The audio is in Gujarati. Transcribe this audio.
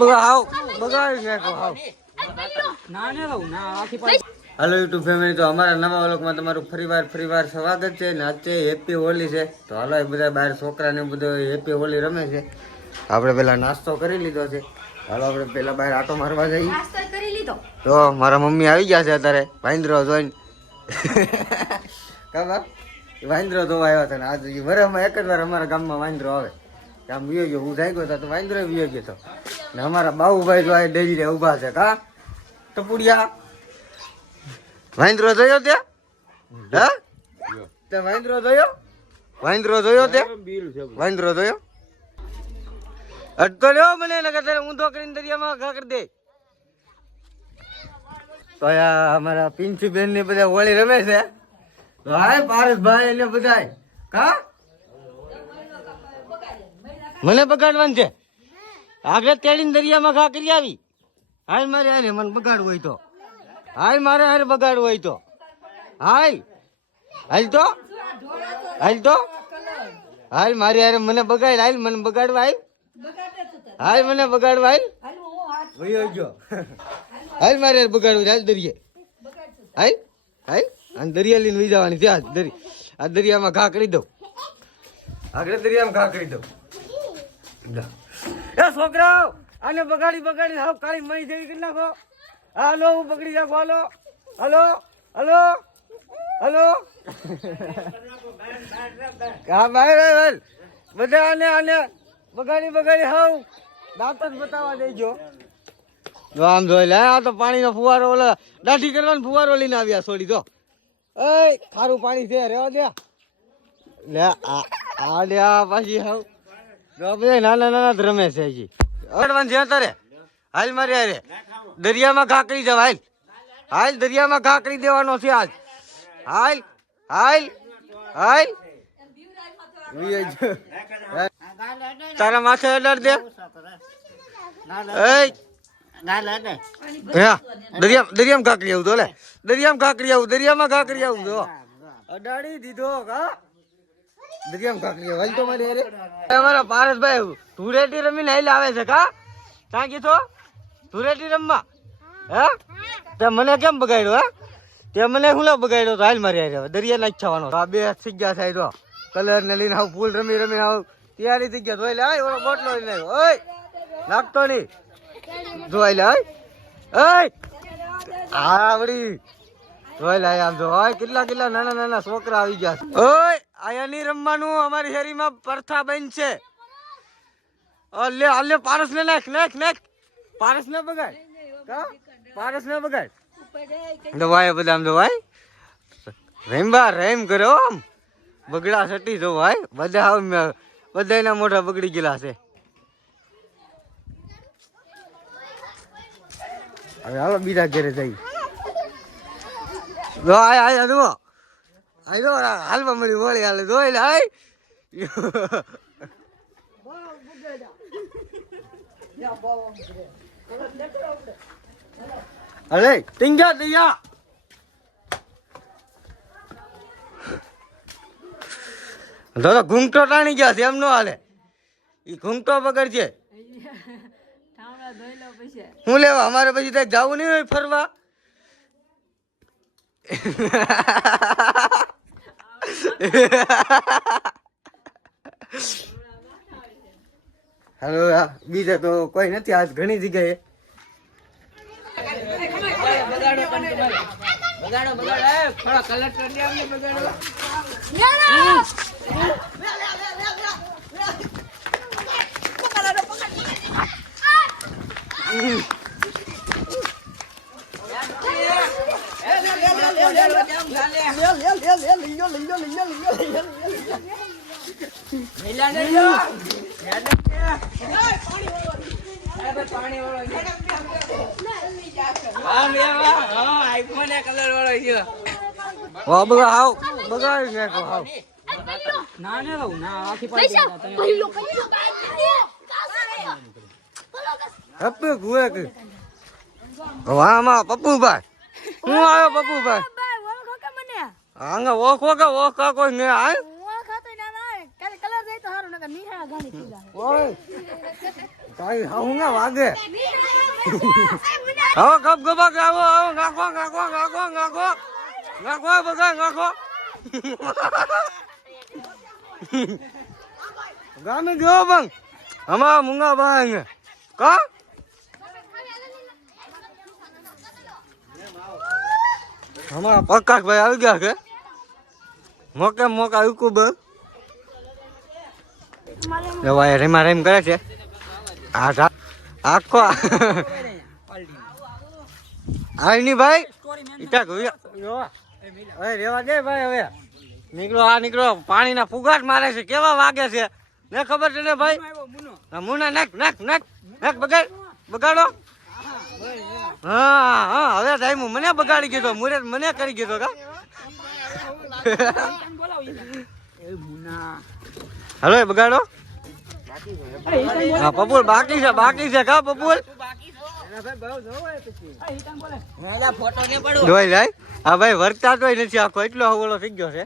બગા હાવ બગાડી નાખો હાવ હાલો યુટ્યુબ ફેમિલી તો અમારા નવા વ્લોગમાં તમારું ફરીવાર ફરીવાર સ્વાગત છે ને આજે હેપી હોલી છે. તો હાલો એ બધા બહાર છોકરાને બધો હેપી હોલી રમે છે. આપણે પેલા નાસ્તો કરી લીધો છે. હાલો આપણે પેલા બહાર આટો મારવા જઈએ. તો મારા મમ્મી આવી ગયા છે અત્યારે વાંદરો જોઈને. કા બાપ? વાંદરો ધોવા આવ્યા હતા ને આજે ઈ વરસમાં એક જ વાર અમારા ગામમાં વાંદરો આવે. આમ વિયો ગયો હું જાગ્યો હતો તો વાંદરો વિયો ગયો હતો ને અમારા બાબુભાઈ જો આ ડેરી રે ઊભા છે કા? ટપુડિયા. વાંદરો જોયો ત્યાં હા? તે વાંદરો જોયો? વાંદરો જોયો તે? વાંદરો જોયો? અટકો લ્યો મને તારે ઊંધો કરીને દરિયામાં ઘા કરી દે. તો અમારા પિંચી બેન ને બધા હોળી રમે છે. તો હાય પારસભાઈ ને બધા કા? મને બગાડવાનું છે? આગળ તેડીને દરિયામાં ઘા કરી આવી. હાલ મારે હારે મને બગાડવું હોય તો. હાલ મારે હારે બગાડવું હોય તો. હાલ હાલ તો. હાલ તો. હાલ મારી હારે મને બગાડ હાલ મને બગાડવા હાલ. હાલ મને બગાડવા હાલ. ગયો. હાલ મારે બગાડવું હાલ દરિયે. હાલ હાલ. અને દરિયા લઈને લઈ જવાની છે આ દરી આ દરિયામાં ઘા કરી દઉં. આગળ દરિયામાં ઘા કરી દઉં. એ છોકરાઓ, આને બગાડી બગાડી હાવ કાળી મરી જેવી કરી નાખો. હાલો, હું બગડી નાખો હાલો. Hello hello. હલો. હા, ભાઈ ભાઈ ભાઈ. બધા આને આને બગાડી બગાડી હાવ દાંત બતાવવા દેજો. જો આમ જોઈ લે આ તો પાણીનો ફુવારો ઓલો દાઢી કરવાનો ફુવારો લઈને આવ્યા છોડી તો એ ખારું પાણી છે રેવા દે. લે આ આ લે આ પાછી હાવ. જો બધા નાના નાના જ રમે છે હજી. અડવાન જ્યાં તારે. હાલ મારી અરે દરિયામાં કાકડી જાવ હાલ. હાલ દરિયામાં કાકડી દેવાનો છે આજ હાલ હાલ હાલ. જો. તારા માથે અડર દે. હા દરિયા દરિયામાં કાકડી આવું તો લે દરિયામાં કાંકરી આવું દરિયામાં કાંકરી આવું તો. અડાડી દીધો કા દરિયામાં કાકડી આવું. તો મારી અમારા પારસભાઈ ધૂળેટી રમીને હાલ આવે છે કા? ક્યાં કીધો ધૂળેટી રમવા? હે? તે મને કેમ બગાડ્યો હે? તે મને હું લા બગાડ્યો તો? હાલ મારી હારે હવે. દરિયા ના ઈચ્છાવાનો આ બે થઈ ગયા થાય તો. કલર ને લઈને આવું ફૂલ રમી રમી આવું. તૈયારી થઈ ગયા ધોઈ લે ઓલો બોટલો લઈને આવ્યો. ઓય નાખતો નહીં. ધોઈ લે આવડી. જોઈ લે, આમ જો. કેટલા કેટલા નાના નાના છોકરા આવી ગયા છે. ઓય આયા નહીં રમવાનું, અમારી શેરીમાં પરથા બંધ છે. અલે અલે પારસ ને નાખ નાખ નાખ. પારસ ને બગાડ. કા? પારસ ને બગાડ દવાય બધા આમ દવાય રેમબા રેમ કરો આમ. બગડા સટી જો, ભાઈ. બધા બધાના મોઢા બગડી ગયેલા છે. હવે હાલો બીજા ઘેરે જઈ જો, આય આય જો આય જો હાલમાં મળી વળી હાલે. જોઈ લે, આય. અરે ટીંગા ટીંગા તો ઘૂંઘટો ટાણી ગયા છે, એમ નો હાલે. ઈ ઘૂંઘટો પકડશે હું લેવા? અમારે પછી ત્યાં જવું નહીં હોય ફરવા? હેલો બીજા તો કોઈ નથી. આજ ઘણી જગ્યાએ. વાહ બગા હાવ બગાડી નાખો હાવ પૈસા પહેલો પહેલો હપ્પે ગુએ કે વાહમાં પપ્પુભાઈ હું આવ્યો પપ્પુભાઈ. આંગે ઓખો કે ઓખા કોઈ ને ના વાગે. આવો કપ ગબા કે આવો નાખો નાખો નાખો નાખો. નાખો બધા નાખો. ગામે ગયો બંગ અમારા મુંગા બાંગ કા? હમા પક્કા ભાઈ આવી ગયા છે મોકે મોકા ઉકુ બ ભાઈ રેમા રેમ કરે છે. આ આખો આઈની ભાઈ, ઈટા ગયો હવે રેવા દે ભાઈ હવે. નીકળો આ નીકળો. પાણીના ફુગાટ મારે છે. કેવા વાગે છે? ને ખબર છે ને ભાઈ? મુના નાખ નાખ નાખ. નાખ બગાડ. બગાડો. હા હા, હવે ટાઈમ મને બગાડી ગયો મુરે મને કરી ગયો કા? હલો એ બગાડો. હા પપુલ બાકી છે બાકી છે કા પપુલ. જોઈ જાય હા ભાઈ વર્તા તોય નથી આખો એટલો અવળો થઈ ગયો છે.